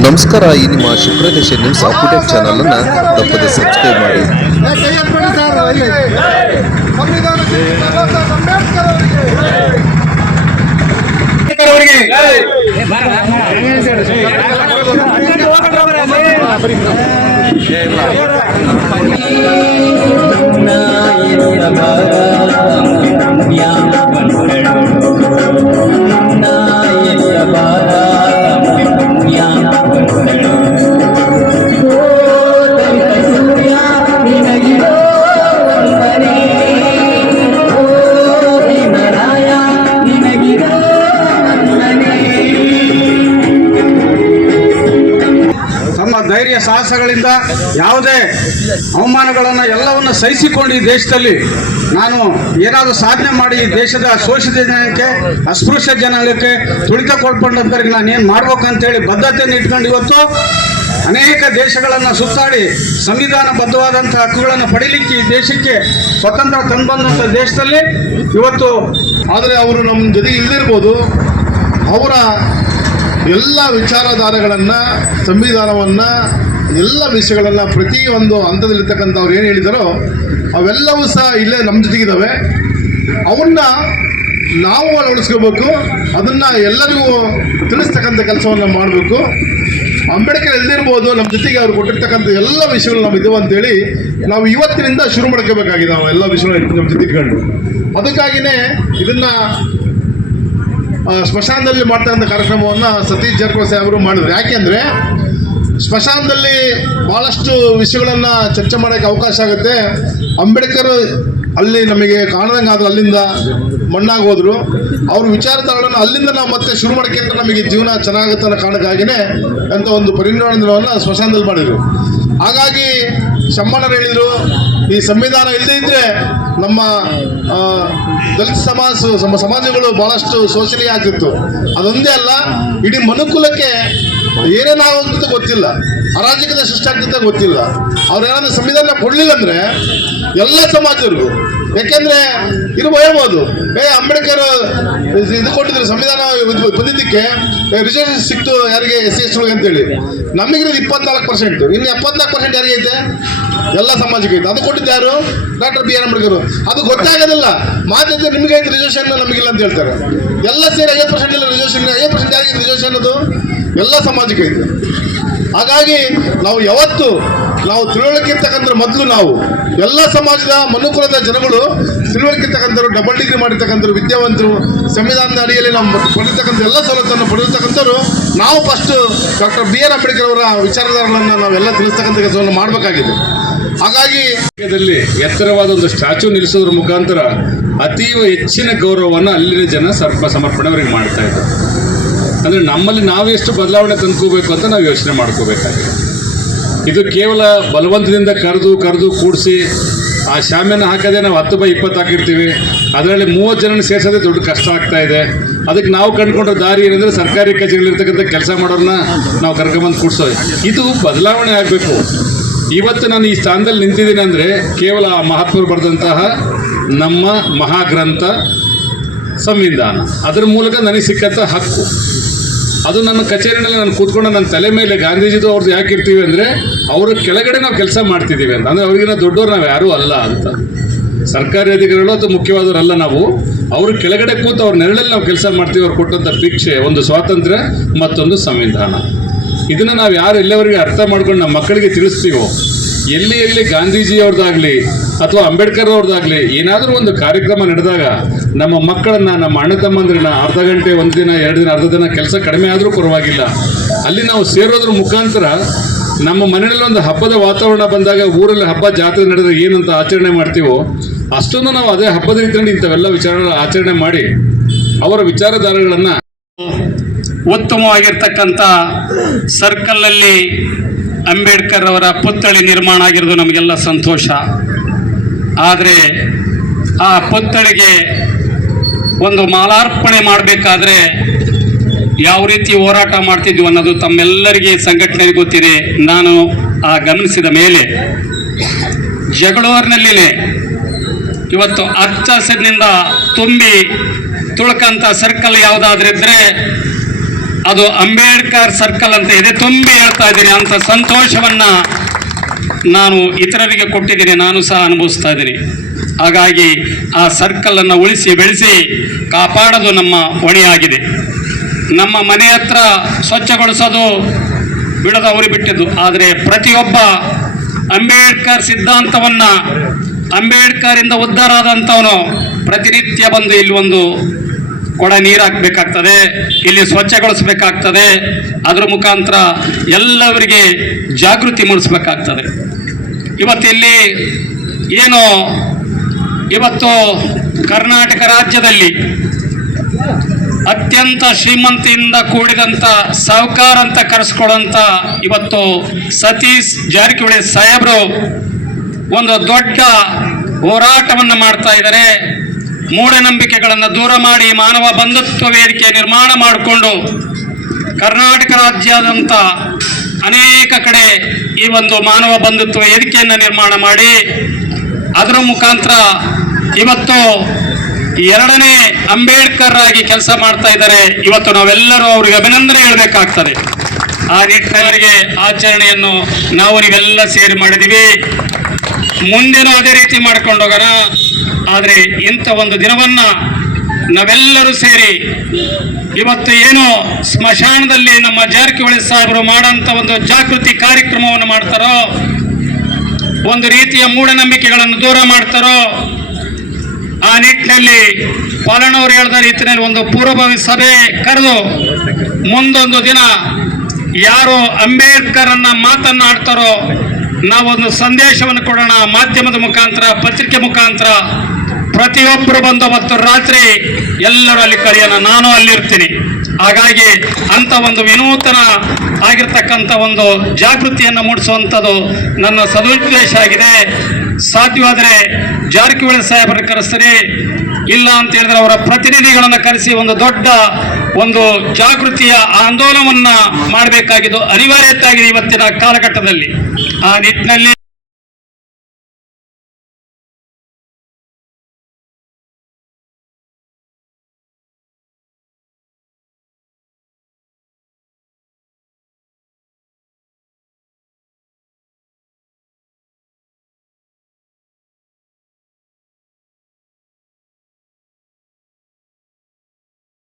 ನಮಸ್ಕಾರ ಈ ನಿಮ್ಮ ಶುಕ್ರದೇಶ ನ್ಯೂಸ್ ಅಪ್ಡೇಟ್ ಚಾನಲ್ ಅನ್ನ ತಪ್ಪದೆ ಸಬ್ಸ್ಕ್ರೈಬ್ ಮಾಡಿ ಸಂವಿಧಾನ ಧೈರ್ಯ ಸಾಹಸಗಳಿಂದ ಯಾವುದೇ ಅವಮಾನಗಳನ್ನು ಎಲ್ಲವನ್ನು ಸಹಿಸಿಕೊಂಡು ಈ ದೇಶದಲ್ಲಿ ನಾನು ಏನಾದರೂ ಸಾಧನೆ ಮಾಡಿ ಈ ದೇಶದ ಶೋಷಿತ ಜನಕ್ಕೆ, ಅಸ್ಪೃಶ್ಯ ಜನಾಂಗಕ್ಕೆ ತುಳಿತಕೊಳ್ಕೊಂಡಂತವ್ರಿಗೆ ನಾನು ಏನು ಮಾಡ್ಬೇಕಂತೇಳಿ ಬದ್ಧತೆಯನ್ನು ಇಟ್ಕೊಂಡು ಇವತ್ತು ಅನೇಕ ದೇಶಗಳನ್ನು ಸುತ್ತಾಡಿ ಸಂವಿಧಾನಬದ್ಧವಾದಂಥ ಹಕ್ಕುಗಳನ್ನು ಪಡೀಲಿಕ್ಕೆ ಈ ದೇಶಕ್ಕೆ ಸ್ವತಂತ್ರ ತಂದುಬಂದಂಥ ದೇಶದಲ್ಲಿ ಇವತ್ತು ಆದರೆ ಅವರು ನಮ್ಮ ಜೊತೆ ಇಲ್ಲದಿರ್ಬೋದು ಅವರ ಎಲ್ಲ ವಿಚಾರಧಾರೆಗಳನ್ನು, ಸಂವಿಧಾನವನ್ನು ಎಲ್ಲ ವಿಷಯಗಳನ್ನು ಪ್ರತಿಯೊಂದು ಹಂತದಲ್ಲಿರ್ತಕ್ಕಂಥ ಅವ್ರು ಏನು ಹೇಳಿದಾರೋ ಅವೆಲ್ಲವೂ ಸಹ ಇಲ್ಲೇ ನಮ್ಮ ಜೊತೆಗಿದ್ದಾವೆ ಅವನ್ನ ನಾವು ಅಳವಡಿಸ್ಕೋಬೇಕು, ಅದನ್ನು ಎಲ್ಲರಿಗೂ ತಿಳಿಸ್ತಕ್ಕಂಥ ಕೆಲಸವನ್ನು ಮಾಡಬೇಕು. ಅಂಬೇಡ್ಕರ್ ಎಲ್ಲಿರ್ಬೋದು ನಮ್ಮ ಜೊತೆಗೆ ಅವ್ರು ಕೊಟ್ಟಿರ್ತಕ್ಕಂಥ ಎಲ್ಲ ವಿಷಯಗಳು ನಾವು ಇದ್ದೀವಿ ಅಂತೇಳಿ ನಾವು ಇವತ್ತಿನಿಂದ ಶುರು ಮಾಡ್ಕೋಬೇಕಾಗಿದೆ ನಾವು ಎಲ್ಲ ವಿಷಯಗಳು ನಮ್ಮ ಜೊತೆ ಇಟ್ಕೊಂಡು ಅದಕ್ಕಾಗಿಯೇ ಇದನ್ನು ಸ್ಮಶಾನದಲ್ಲಿ ಮಾಡ್ತಕ್ಕಂಥ ಕಾರ್ಯಕ್ರಮವನ್ನು ಸತೀಶ್ ಜಾರಕಿಹೊಳಿ ಸಾಹೇಬರು ಮಾಡಿದ್ರು. ಯಾಕೆಂದರೆ ಸ್ಮಶಾನದಲ್ಲಿ ಭಾಳಷ್ಟು ವಿಷಯಗಳನ್ನು ಚರ್ಚೆ ಮಾಡೋಕೆ ಅವಕಾಶ ಆಗುತ್ತೆ. ಅಂಬೇಡ್ಕರ್ ಅಲ್ಲಿ ನಮಗೆ ಕಾಣದಂಗೆ ಆದ್ರು ಅಲ್ಲಿಂದ ಮಣ್ಣಾಗಿ ಹೋದ್ರು. ಅವ್ರ ವಿಚಾರಧಾರೆಗಳನ್ನು ಅಲ್ಲಿಂದ ನಾವು ಮತ್ತೆ ಶುರು ಮಾಡೋಕ್ಕಿಂತ ನಮಗೆ ಜೀವನ ಚೆನ್ನಾಗುತ್ತೆ ಅನ್ನೋ ಕಾರಣಕ್ಕಾಗಿಯೇ ಅಂತ ಒಂದು ಪರಿಣಾಮವನ್ನು ಸ್ಮಶಾನದಲ್ಲಿ ಮಾಡಿದರು. ಹಾಗಾಗಿ ಶಮ್ಮಣ್ಣರು ಹೇಳಿದ್ರು, ಈ ಸಂವಿಧಾನ ಇಲ್ಲದೇ ಇದ್ದರೆ ನಮ್ಮ ದಲಿತ ಸಮಾಜ ಸಮಾಜಗಳು ಭಾಳಷ್ಟು ಶೋಷಣೀಯ ಆಗ್ತಿತ್ತು ಅದೊಂದೇ ಅಲ್ಲ, ಇಡೀ ಮನುಕುಲಕ್ಕೆ ಏನೇನಾಗುತ್ತೆ ಗೊತ್ತಿಲ್ಲ. ಅರಾಜಕತೆ ಸೃಷ್ಟಿ ಆಗ್ತಿದ್ದ ಗೊತ್ತಿಲ್ಲ. ಅವ್ರು ಏನಾದ್ರೂ ಸಂವಿಧಾನ ಕೊಡಲಿಲ್ಲ ಅಂದರೆ ಎಲ್ಲ ಸಮಾಜರು ಯಾಕೆಂದ್ರೆ ಇದು ಹೇಳ್ಬೋದು ಏ, ಅಂಬೇಡ್ಕರ್ ಇದು ಕೊಟ್ಟಿದ್ರು ಸಂವಿಧಾನ ಬಂದಿದ್ದಕ್ಕೆ. ರಿಸರ್ವೇಷನ್ ಸಿಕ್ತು ಯಾರಿಗೆ ಎಸ್ ಸಿ, ಎಸ್ ಅಂತೇಳಿ. ನಮಗಿರೋದು ಇಪ್ಪತ್ನಾಲ್ಕು ಪರ್ಸೆಂಟ್ ಇನ್ನು ಎಪ್ಪತ್ನಾಲ್ಕು ಪರ್ಸೆಂಟ್ ಯಾರಿಗೆ ಎಲ್ಲ ಸಮಾಜಕ್ಕೆ ಐತೆ. ಅದು ಕೊಟ್ಟಿದ್ದು ಯಾರು? ಡಾಕ್ಟರ್ ಬಿ ಆರ್ ಅಂಬೇಡ್ಕರ್ ಅದು ಗೊತ್ತಾಗೋದಿಲ್ಲ. ಮಾತಾಡಿದ್ರೆ ನಿಮಗೆ ಐತೆ ರಿಸರ್ವೇಷನ್ ನಮಗಿಲ್ಲ ಅಂತ ಹೇಳ್ತಾರೆ. ಎಲ್ಲ ಸೇರಿ ಐವತ್ತು ಪರ್ಸೆಂಟ್ ಇಲ್ಲ ರಿಸರ್ವೇಷನ್ ಐವತ್ತು ಪರ್ಸೆಂಟ್ ಯಾರಿಗೆ ರಿಸರ್ವೇಷನ್ ಅದು ಎಲ್ಲ ಸಮಾಜಕ್ಕೆ ಐತೆ ಹಾಗಾಗಿ ನಾವು ಯಾವತ್ತು ನಾವು ತಿಳುವಳಿಕೆ ಇರ್ತಕ್ಕಂಥ ಮೊದಲು ನಾವು ಎಲ್ಲ ಸಮಾಜದ ಮನುಕುಲದ ಜನಗಳು ತಿಳುವಳಿಕೆ ಇರ್ತಕ್ಕಂಥವ್ರು ಡಬಲ್ ಡಿಗ್ರಿ ಮಾಡಿರ್ತಕ್ಕಂಥವ್ರು, ವಿದ್ಯಾವಂತರು, ಸಂವಿಧಾನದ ಅಡಿಯಲ್ಲಿ ನಾವು ಪಡೆದಿರ್ತಕ್ಕಂಥ ಎಲ್ಲ ಸವಲತ್ತನ್ನು ಪಡೆದಿರ್ತಕ್ಕಂಥವ್ರು, ನಾವು first doctor B R Ambedkar ಅವರ ವಿಚಾರಧಾರಗಳನ್ನು ನಾವೆಲ್ಲ ತಿಳಿಸ್ತಕ್ಕಂಥ ಕೆಲಸವನ್ನು ಮಾಡಬೇಕಾಗಿದೆ. ಹಾಗಾಗಿ ಎತ್ತರವಾದ ಒಂದು ಸ್ಟ್ಯಾಚು ನಿಲ್ಲಿಸೋದ್ರ ಮುಖಾಂತರ ಅತೀವ ಹೆಚ್ಚಿನ ಗೌರವವನ್ನು ಅಲ್ಲಿನ ಜನ ಸರ್ಪ ಸಮರ್ಪಣೆ ಅವರಿಗೆ ಮಾಡ್ತಾ ಇದ್ದಾರೆ. ಅಂದರೆ ನಮ್ಮಲ್ಲಿ ನಾವು ಎಷ್ಟು ಬದಲಾವಣೆ ತಂದ್ಕೋಬೇಕು ಅಂತ ನಾವು ಯೋಚನೆ ಮಾಡ್ಕೋಬೇಕಾಗಿದೆ. ಇದು ಕೇವಲ ಬಲವಂತದಿಂದ ಕರೆದು ಕರೆದು ಕೂಡಿಸಿ ಆ ಶಾಮಿಯನ್ನು ಹಾಕೋದೇ ನಾವು ಹತ್ತು ಬೈ ಇಪ್ಪತ್ತು ಹಾಕಿರ್ತೀವಿ. ಅದರಲ್ಲಿ ಮೂವತ್ತು ಜನನ ಸೇರಿಸೋದೇ ದೊಡ್ಡ ಕಷ್ಟ ಆಗ್ತಾ ಇದೆ. ಅದಕ್ಕೆ ನಾವು ಕಂಡುಕೊಂಡ ದಾರಿ ಏನಂದರೆ ಸರ್ಕಾರಿ ಕಚೇರಿಗಳಿರ್ತಕ್ಕಂಥ ಕೆಲಸ ಮಾಡೋರನ್ನ ನಾವು ಕರ್ಕೊಂಬಂದು ಕೂಡ್ಸೋದು. ಇದು ಬದಲಾವಣೆ ಆಗಬೇಕು. ಇವತ್ತು ನಾನು ಈ ಸ್ಥಾನದಲ್ಲಿ ನಿಂತಿದ್ದೀನಿ ಅಂದರೆ ಕೇವಲ ಆ ಮಹಾತ್ಮರು ಬರೆದಂತಹ ನಮ್ಮ ಮಹಾಗ್ರಂಥ ಸಂವಿಧಾನ. ಅದರ ಮೂಲಕ ನನಗೆ ಸಿಕ್ಕಂಥ ಹಕ್ಕು. ಅದು ನನ್ನ ಕಚೇರಿನಲ್ಲಿ ನಾನು ಕೂತ್ಕೊಂಡು ನನ್ನ ತಲೆ ಮೇಲೆ ಗಾಂಧೀಜಿದು ಅವ್ರದ್ದು ಯಾಕೆ ಇರ್ತೀವಿ ಅಂದರೆ ಅವರ ಕೆಳಗಡೆ ನಾವು ಕೆಲಸ ಮಾಡ್ತಿದ್ದೀವಿ ಅಂತ. ಅಂದರೆ ಅವ್ರಿಗಿನ ದೊಡ್ಡವ್ರು ನಾವು ಯಾರೂ ಅಲ್ಲ ಅಂತ. ಸರ್ಕಾರಿ ಅಧಿಕಾರಿಗಳು ಅಥವಾ ಮುಖ್ಯವಾದವರಲ್ಲ ನಾವು, ಅವರು ಕೆಳಗಡೆ ಕೂತು ಅವ್ರ ನೆರಳಲ್ಲಿ ನಾವು ಕೆಲಸ ಮಾಡ್ತೀವಿ, ಅವ್ರು ಕೊಟ್ಟಂಥ ಭಿಕ್ಷೆ, ಒಂದು ಸ್ವಾತಂತ್ರ್ಯ, ಮತ್ತೊಂದು ಸಂವಿಧಾನ. ಇದನ್ನು ನಾವು ಯಾರು ಎಲ್ಲವರಿಗೆ ಅರ್ಥ ಮಾಡ್ಕೊಂಡು ನಮ್ಮ ಮಕ್ಕಳಿಗೆ ತಿಳಿಸ್ತೀವೋ, ಎಲ್ಲಿ ಎಲ್ಲಿ ಗಾಂಧೀಜಿಯವ್ರದ್ದಾಗಲಿ ಅಥವಾ ಅಂಬೇಡ್ಕರ್ ಅವ್ರದ್ದಾಗ್ಲಿ ಏನಾದರೂ ಒಂದು ಕಾರ್ಯಕ್ರಮ ನಡೆದಾಗ ನಮ್ಮ ಮಕ್ಕಳನ್ನ, ನಮ್ಮ ಅಣ್ಣ ತಮ್ಮಂದ್ರನ್ನ ಅರ್ಧ ಗಂಟೆ, ಒಂದು ದಿನ, ಎರಡು ದಿನ, ಅರ್ಧ ದಿನ ಕೆಲಸ ಕಡಿಮೆ ಆದರೂ ಪರವಾಗಿಲ್ಲ. ಅಲ್ಲಿ ನಾವು ಸೇರೋದ್ರ ಮುಖಾಂತರ ನಮ್ಮ ಮನೆಯಲ್ಲಿ ಒಂದು ಹಬ್ಬದ ವಾತಾವರಣ ಬಂದಾಗ ಊರಲ್ಲಿ ಹಬ್ಬ, ಜಾತ್ರೆ ನಡೆದ್ರೆ ಏನಂತ ಆಚರಣೆ ಮಾಡ್ತೀವೋ, ಅಷ್ಟೊಂದು ನಾವು ಅದೇ ಹಬ್ಬದ ರೀತಿಯಲ್ಲಿ ಇಂಥವೆಲ್ಲ ವಿಚಾರಗಳ ಆಚರಣೆ ಮಾಡಿ ಅವರ ವಿಚಾರಧಾರೆಗಳನ್ನು ಉತ್ತಮವಾಗಿರ್ತಕ್ಕಂಥ ಸರ್ಕಲ್ನಲ್ಲಿ ಅಂಬೇಡ್ಕರ್ ಅವರ ಪುತ್ಥಳಿ ನಿರ್ಮಾಣ ಆಗಿರೋದು ನಮಗೆಲ್ಲ ಸಂತೋಷ. ಆದರೆ ಆ ಪುತ್ಥಳಿಗೆ ಒಂದು ಮಾಲಾರ್ಪಣೆ ಮಾಡಬೇಕಾದ್ರೆ ಯಾವ ರೀತಿ ಹೋರಾಟ ಮಾಡ್ತಿದ್ವಿ ಅನ್ನೋದು ತಮ್ಮೆಲ್ಲರಿಗೆ ಸಂಘಟನೆಗೆ ಗೊತ್ತಿದೆ. ನಾನು ಆ ಗಮನಿಸಿದ ಮೇಲೆ ಜಗಳೂರಿನಲ್ಲಿನೇ ಇವತ್ತು ಹಚ್ಚ ಹಸಿರಿನಿಂದ ತುಂಬಿ ತುಳ್ಕಂಥ ಸರ್ಕಲ್ ಯಾವುದಾದ್ರಿದ್ರೆ ಅದು ಅಂಬೇಡ್ಕರ್ ಸರ್ಕಲ್ ಅಂತ ಇದೆ. ತುಂಬಿ ಹೇಳ್ತಾ ಇದ್ದೀನಿ. ಅಂತ ಸಂತೋಷವನ್ನ ನಾನು ಇತರರಿಗೆ ಕೊಟ್ಟಿದ್ದೀನಿ, ನಾನು ಸಹ ಅನುಭವಿಸ್ತಾ ಇದ್ದೀನಿ. ಹಾಗಾಗಿ ಆ ಸರ್ಕಲನ್ನು ಉಳಿಸಿ ಬೆಳೆಸಿ ಕಾಪಾಡೋದು ನಮ್ಮ ಹೊಣೆಯಾಗಿದೆ. ನಮ್ಮ ಮನೆ ಹತ್ರ ಸ್ವಚ್ಛಗೊಳಿಸೋದು ಬಿಡದ ಅವರು ಬಿಟ್ಟಿದ್ದು. ಆದರೆ ಪ್ರತಿಯೊಬ್ಬ ಅಂಬೇಡ್ಕರ್ ಸಿದ್ಧಾಂತವನ್ನು, ಅಂಬೇಡ್ಕರಿಂದ ಉದ್ಧಾರ ಆದಂಥವನು ಪ್ರತಿನಿತ್ಯ ಬಂದು ಇಲ್ಲಿ ಒಂದು ಕೊಡ ನೀರು ಹಾಕಬೇಕಾಗ್ತದೆ, ಇಲ್ಲಿ ಸ್ವಚ್ಛಗೊಳಿಸಬೇಕಾಗ್ತದೆ, ಅದರ ಮುಖಾಂತರ ಎಲ್ಲವರಿಗೆ ಜಾಗೃತಿ ಮೂಡಿಸಬೇಕಾಗ್ತದೆ. ಇವತ್ತಿಲ್ಲಿ ಏನು, ಇವತ್ತು ಕರ್ನಾಟಕ ರಾಜ್ಯದಲ್ಲಿ ಅತ್ಯಂತ ಶ್ರೀಮಂತಿಯಿಂದ ಕೂಡಿದಂಥ ಸಾಹುಕಾರ ಅಂತ ಕರೆಸ್ಕೊಳ್ಳೋಂಥ ಇವತ್ತು ಸತೀಶ್ ಜಾರಕಿಹೊಳಿ ಸಾಹೇಬರು ಒಂದು ದೊಡ್ಡ ಹೋರಾಟವನ್ನು ಮಾಡ್ತಾ ಇದ್ದಾರೆ. ಮೂಢನಂಬಿಕೆಗಳನ್ನು ದೂರ ಮಾಡಿ ಮಾನವ ಬಂಧುತ್ವ ವೇದಿಕೆ ನಿರ್ಮಾಣ ಮಾಡಿಕೊಂಡು ಕರ್ನಾಟಕ ರಾಜ್ಯಾದ್ಯಂತ ಅನೇಕ ಕಡೆ ಈ ಒಂದು ಮಾನವ ಬಂಧುತ್ವ ವೇದಿಕೆಯನ್ನು ನಿರ್ಮಾಣ ಮಾಡಿ, ಅದರ ಮುಖಾಂತರ ಇವತ್ತು ಎರಡನೇ ಅಂಬೇಡ್ಕರ್ ಆಗಿ ಕೆಲಸ ಮಾಡ್ತಾ ಇದ್ದಾರೆ. ಇವತ್ತು ನಾವೆಲ್ಲರೂ ಅವರಿಗೆ ಅಭಿನಂದನೆ ಹೇಳಬೇಕಾಗ್ತದೆ. ಆ ನಿಟ್ಟಿನವರಿಗೆ ಆಚರಣೆಯನ್ನು ನಾವು ಅವರಿಗೆಲ್ಲ ಸೇರಿ ಮಾಡಿದ್ದೀವಿ. ಮುಂದಿನ ಅದೇ ರೀತಿ ಮಾಡ್ಕೊಂಡು ಹೋಗೋಣ. ಆದರೆ ಇಂಥ ಒಂದು ದಿನವನ್ನ ನಾವೆಲ್ಲರೂ ಸೇರಿ ಇವತ್ತು ಏನು ಸ್ಮಶಾನದಲ್ಲಿ ನಮ್ಮ ಜಾರಕಿಹೊಳಿ ಸಾಹೇಬರು ಮಾಡೋಂಥ ಒಂದು ಜಾಗೃತಿ ಕಾರ್ಯಕ್ರಮವನ್ನು ಮಾಡ್ತಾರೋ, ಒಂದು ರೀತಿಯ ಮೂಢನಂಬಿಕೆಗಳನ್ನು ದೂರ ಮಾಡ್ತಾರೋ, ಆ ನಿಟ್ಟಿನಲ್ಲಿ ಪಾಲನವರು ಹೇಳಿದ ರೀತಿಯಲ್ಲಿ ಒಂದು ಪೂರ್ವಭಾವಿ ಸಭೆ ಕರೆದು ಮುಂದೊಂದು ದಿನ ಯಾರು ಅಂಬೇಡ್ಕರ್ ಅನ್ನ ಮಾತನ್ನಾಡ್ತಾರೋ, ನಾವೊಂದು ಸಂದೇಶವನ್ನು ಕೊಡೋಣ. ಮಾಧ್ಯಮದ ಮುಖಾಂತರ, ಪತ್ರಿಕೆ ಮುಖಾಂತರ ಪ್ರತಿಯೊಬ್ಬರು ಬಂದು ಮತ್ತು ರಾತ್ರಿ ಎಲ್ಲರೂ ಅಲ್ಲಿ ಕರೆಯೋಣ. ನಾನು ಅಲ್ಲಿರ್ತೀನಿ. ಹಾಗಾಗಿ ಅಂತ ಒಂದು ವಿನೂತನ ಆಗಿರ್ತಕ್ಕಂಥ ಒಂದು ಜಾಗೃತಿಯನ್ನು ಮೂಡಿಸುವಂಥದ್ದು ನನ್ನ ಸದುದ್ದೇಶ ಆಗಿದೆ. ಸಾಧ್ಯವಾದರೆ ಜಾರಕಿಹೊಳಿ ಸಾಹೇಬರನ್ನು ಕರೆಸ್ತಾರೆ ಇಲ್ಲ ಅಂತ ಹೇಳಿದ್ರೆ ಅವರ ಪ್ರತಿನಿಧಿಗಳನ್ನು ಕರೆಸಿ ಒಂದು ದೊಡ್ಡ ಒಂದು ಜಾಗೃತಿಯ ಆಂದೋಲನವನ್ನು ಮಾಡಬೇಕಾಗಿದ್ದು ಅನಿವಾರ್ಯತೆ ಆಗಿದೆ ಇವತ್ತಿನ ಕಾಲಘಟ್ಟದಲ್ಲಿ. ಆ ನಿಟ್ಟಿನಲ್ಲಿ